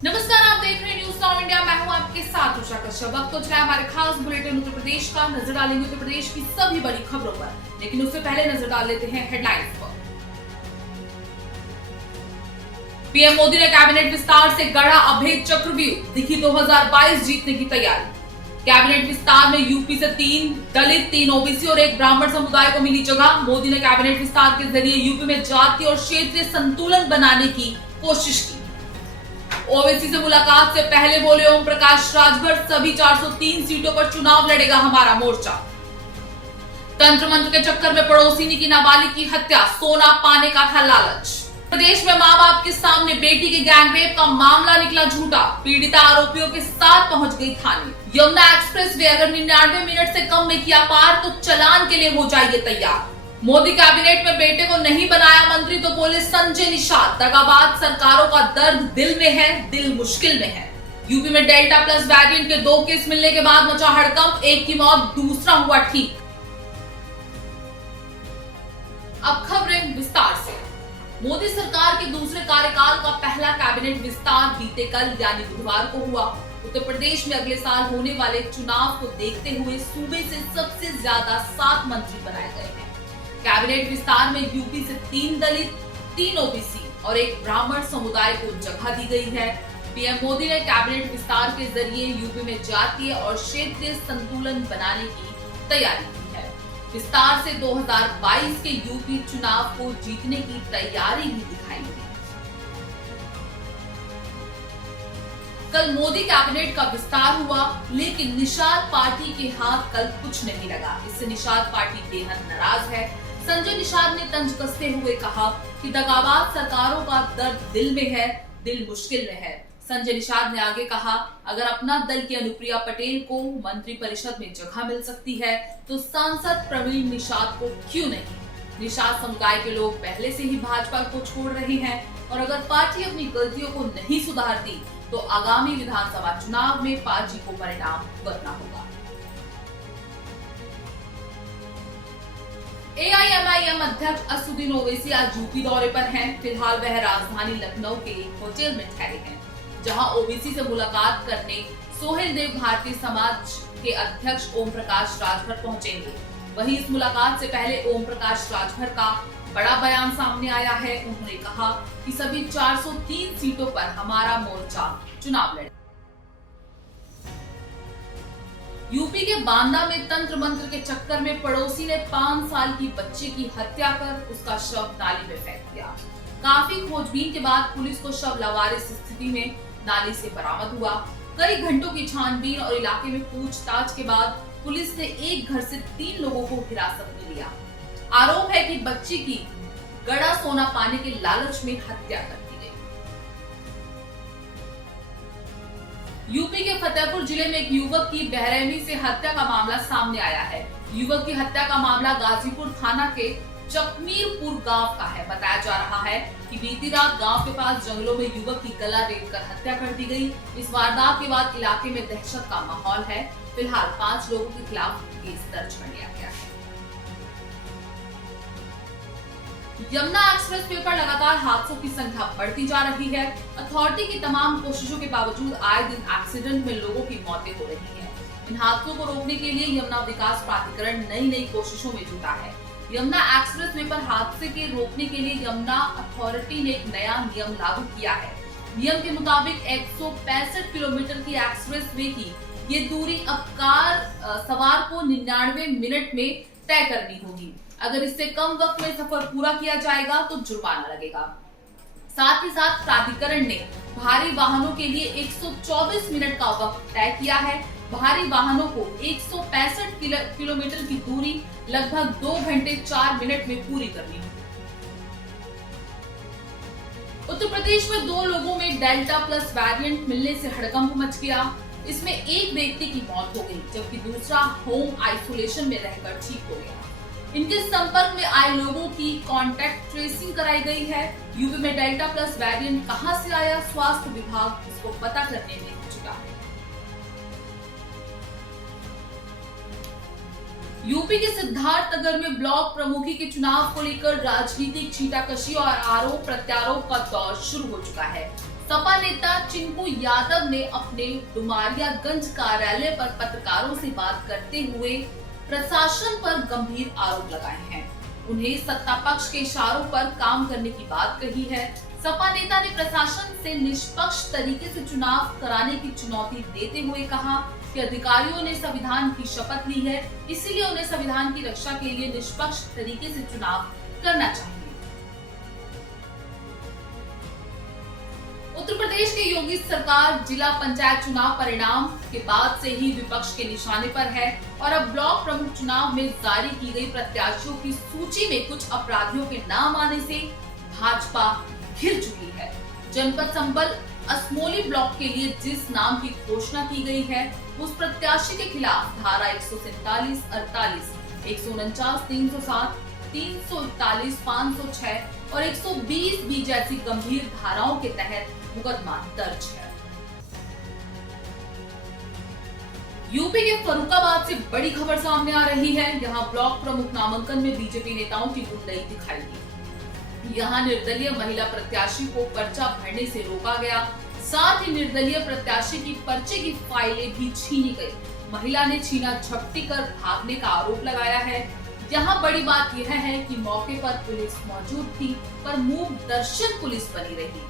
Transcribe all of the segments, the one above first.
नमस्कार, आप देख रहे हैं न्यूज नाउ इंडिया। मैं हूं आपके साथ उषा कश्यप। वक्त तो चला हमारे खास बुलेटिन उत्तर प्रदेश का। नजर डालेंगे उत्तर प्रदेश की सभी बड़ी खबरों पर, लेकिन उससे पहले नजर डाल लेते हैं हेडलाइंस पर। पीएम मोदी ने कैबिनेट विस्तार से गढ़ा अभेद चक्रव्यूह, दिखी 2022 जीतने की तैयारी। कैबिनेट विस्तार में यूपी से 3 दलित, 3 ओबीसी और 1 ब्राह्मण समुदाय को मिली जगह। मोदी ने कैबिनेट विस्तार के जरिए यूपी में जातीय और क्षेत्रीय संतुलन बनाने की कोशिश की। ओवैसी से मुलाकात से पहले बोले ओम प्रकाश राजभर, सभी 403 सीटों पर चुनाव लड़ेगा हमारा मोर्चा। तंत्र मंत्र के चक्कर में पड़ोसिनी की नाबालिग की हत्या, सोना पाने का था लालच। प्रदेश में मां बाप के सामने बेटी के गैंगरेप का मामला निकला झूठा, पीड़िता आरोपियों के साथ पहुंच गई थाने। यमुना एक्सप्रेस वे अगर 99 मिनट से कम में किया पार तो चलान के लिए हो जाइए तैयार। मोदी कैबिनेट में बेटे को नहीं बनाया मंत्री तो बोले संजय निषाद, दगाबाज सरकारों का दर्द दिल में है, दिल मुश्किल में है। यूपी में डेल्टा प्लस वेरिएंट के 2 केस मिलने के बाद मचा हड़कंप, एक की मौत, दूसरा हुआ ठीक। अब खबरें विस्तार से। मोदी सरकार के दूसरे कार्यकाल का पहला कैबिनेट विस्तार बीते कल यानी बुधवार को हुआ। उत्तर प्रदेश में अगले साल होने वाले चुनाव को देखते हुए सूबे से सबसे ज्यादा 7 मंत्री बनाए गए हैं। कैबिनेट विस्तार में यूपी से 3 दलित, 3 ओबीसी और 1 ब्राह्मण समुदाय को जगह दी गई है। पीएम मोदी ने कैबिनेट विस्तार के जरिए यूपी में जातीय और क्षेत्रीय संतुलन बनाने की तैयारी की है। विस्तार से 2022 के यूपी चुनाव को जीतने की तैयारी भी दिखाई दी। कल मोदी कैबिनेट का विस्तार हुआ, लेकिन निषाद पार्टी के हाथ कल कुछ नहीं लगा। इससे निषाद पार्टी बेहद नाराज है। संजय निषाद ने तंज कसते हुए कहा कि दगाबाज सरकारों का दर्द दिल में है, दिल मुश्किल में है। संजय निषाद ने आगे कहा, अगर अपना दल की अनुप्रिया पटेल को मंत्री परिषद में जगह मिल सकती है तो सांसद प्रवीण निषाद को क्यों नहीं। निषाद समुदाय के लोग पहले से ही भाजपा को छोड़ रहे हैं और अगर पार्टी अपनी गलतियों को नहीं सुधारती तो आगामी विधानसभा चुनाव में पार्टी को परिणाम भुगतना होगा। एआईएमआईएम अध्यक्ष असदुद्दीन ओवैसी आज यूपी दौरे पर हैं। फिलहाल वह राजधानी लखनऊ के एक होटल में ठहरे हैं, जहां ओवैसी से मुलाकात करने सोहेल देव भारतीय समाज के अध्यक्ष ओम प्रकाश राजभर पहुंचेंगे। वहीं इस मुलाकात से पहले ओम प्रकाश राजभर का बड़ा बयान सामने आया है। उन्होंने कहा कि सभी 403 सीटों पर हमारा मोर्चा चुनाव लड़े। यूपी के बांदा में तंत्र मंत्र के चक्कर में पड़ोसी ने 5 साल की बच्ची की हत्या कर उसका शव नाली में फेंक दिया। काफी खोजबीन के बाद पुलिस को शव लावारिस स्थिति में नाली से बरामद हुआ। कई घंटों की छानबीन और इलाके में पूछताछ के बाद पुलिस ने एक घर से 3 लोगों को हिरासत में लिया। आरोप है कि बच्ची की गड़ा सोना पाने के लालच में हत्या कर दी गई। यूपी के फतेहपुर जिले में एक युवक की बेरहमी से हत्या का मामला सामने आया है। युवक की हत्या का मामला गाजीपुर थाना के चकमीरपुर गांव का है। बताया जा रहा है कि बीती रात गांव के पास जंगलों में युवक की गला रेतकर हत्या कर दी गई। इस वारदात के बाद इलाके में दहशत का माहौल है। फिलहाल 5 लोगों के खिलाफ केस दर्ज कर लिया गया है। यमुना एक्सप्रेस वे पर लगातार हादसों की संख्या बढ़ती जा रही है। अथॉरिटी की तमाम कोशिशों के बावजूद आए दिन एक्सीडेंट में लोगों की मौतें हो रही हैं। इन हादसों को रोकने के लिए यमुना विकास प्राधिकरण नई कोशिशों में जुटा है। यमुना एक्सप्रेस वे पर हादसे के रोकने के लिए यमुना अथॉरिटी ने एक नया नियम लागू किया है। नियम के मुताबिक 165 किलोमीटर की एक्सप्रेस वे की ये दूरी अब कार सवार को 99 मिनट में तय करनी होगी। अगर इससे कम वक्त में सफर पूरा किया जाएगा तो जुर्माना लगेगा। साथ ही साथ प्राधिकरण ने भारी वाहनों के लिए 124 मिनट का वक्त तय किया है। भारी वाहनों को 165 किलोमीटर की दूरी लगभग 2 घंटे 4 मिनट में पूरी करनी होगी। उत्तर प्रदेश में 2 लोगों में डेल्टा प्लस वेरिएंट मिलने से हड़कंप मच गया। इसमें एक व्यक्ति की मौत हो गई, जबकि दूसरा होम आइसोलेशन में रहकर ठीक हो गया। इनके संपर्क में आए लोगों की कांटेक्ट ट्रेसिंग कराई गई है। यूपी में डेल्टा प्लस वेरिएंट कहां से आया, स्वास्थ्य विभाग इसको पता करने में जुटा है। यूपी के सिद्धार्थनगर में ब्लॉक प्रमुखी के चुनाव को लेकर राजनीतिक छींटाकशी और आरोप प्रत्यारोप का दौर शुरू हो चुका है। सपा नेता चिंकू यादव ने अपने डुमारियागंज कार्यालय पर पत्रकारों से बात करते हुए प्रशासन पर गंभीर आरोप लगाए हैं। उन्हें सत्ता पक्ष के इशारों पर काम करने की बात कही है। सपा नेता ने प्रशासन से निष्पक्ष तरीके से चुनाव कराने की चुनौती देते हुए कहा कि अधिकारियों ने संविधान की शपथ ली है, इसीलिए उन्हें संविधान की रक्षा के लिए निष्पक्ष तरीके से चुनाव करना चाहिए। उत्तर प्रदेश के योगी सरकार जिला पंचायत चुनाव परिणाम के बाद से ही विपक्ष के निशाने पर है और अब ब्लॉक प्रमुख चुनाव में जारी की गई प्रत्याशियों की सूची में कुछ अपराधियों के नाम आने से भाजपा घिर चुकी है। जनपद संबल असमोली ब्लॉक के लिए जिस नाम की घोषणा की गई है, उस प्रत्याशी के खिलाफ धारा 147, 48, 149, 307, 341, 506 और 120 भी जैसी गंभीर धाराओं के तहत मुकदमा दर्ज है। यूपी के फर्रुखाबाद से बड़ी खबर सामने आ रही है। यहाँ ब्लॉक प्रमुख नामांकन में बीजेपी नेताओं की गुंडई दिखाई दी। यहाँ निर्दलीय महिला प्रत्याशी को पर्चा भरने से रोका गया, साथ ही निर्दलीय प्रत्याशी की पर्चे की फाइलें भी छीनी गई। महिला ने छीना झपटी कर भागने का आरोप लगाया है। यहाँ बड़ी बात यह है कि मौके पर पुलिस मौजूद थी, पर मूक दर्शन पुलिस बनी रही।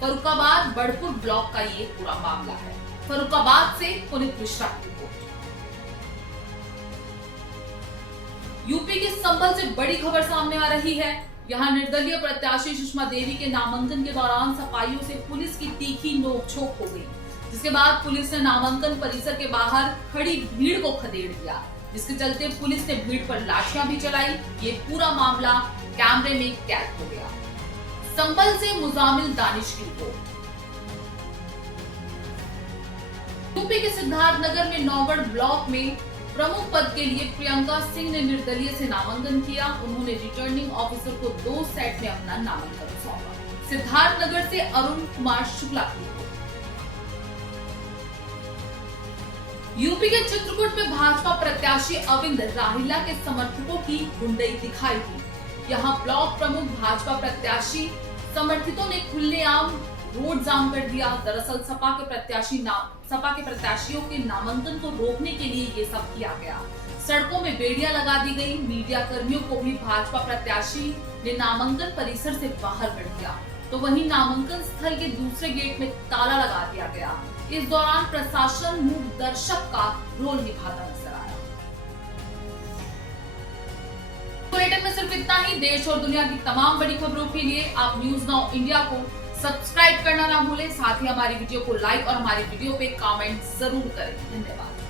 फर्रुखाबाद बड़पुर ब्लॉक का ये पूरा मामला है। फर्रुखाबाद से पुनीत मिश्रा की रिपोर्ट। यूपी के संभल से बड़ी खबर सामने आ रही है। यहाँ निर्दलीय प्रत्याशी सुषमा देवी के नामांकन के दौरान सफाइयों से पुलिस की तीखी नोकझोंक हो गई, जिसके बाद पुलिस ने नामांकन परिसर के बाहर खड़ी भीड़ को खदेड़ दिया, जिसके चलते पुलिस ने भीड़ पर लाठियां भी चलाई। ये पूरा मामला कैमरे में कैद हो गया। संभल से मुजामिल दानिश की रिपोर्ट। यूपी के सिद्धार्थनगर में नौगढ़ ब्लॉक में प्रमुख पद के लिए प्रियंका सिंह ने निर्दलीय से नामांकन किया। उन्होंने रिटर्निंग ऑफिसर को 2 सेट में अपना नामांकन सौंपा। सिद्धार्थनगर से अरुण कुमार शुक्ला की रिपोर्ट। यूपी के चित्रकूट में भाजपा प्रत्याशी अविंद राहिला के समर्थकों की गुंडई दिखाई दी। यहाँ ब्लॉक प्रमुख भाजपा प्रत्याशी समर्थितों ने खुलेआम रोड जाम कर दिया। दरअसल सपा के प्रत्याशियों के नामांकन को रोकने के लिए ये सब किया गया। सड़कों में बेड़ियां लगा दी गई। मीडिया कर्मियों को भी भाजपा प्रत्याशी ने नामांकन परिसर से बाहर कर दिया, तो वहीं नामांकन स्थल के दूसरे गेट में ताला लगा दिया गया। इस दौरान प्रशासन मूक दर्शक का रोल निभाता नजर आया। बुलेटिन में सिर्फ इतना ही। देश और दुनिया की तमाम बड़ी खबरों के लिए आप न्यूज नाउ इंडिया को सब्सक्राइब करना ना भूलें। साथ ही हमारी वीडियो को लाइक और हमारी वीडियो पे कमेंट जरूर करें। धन्यवाद।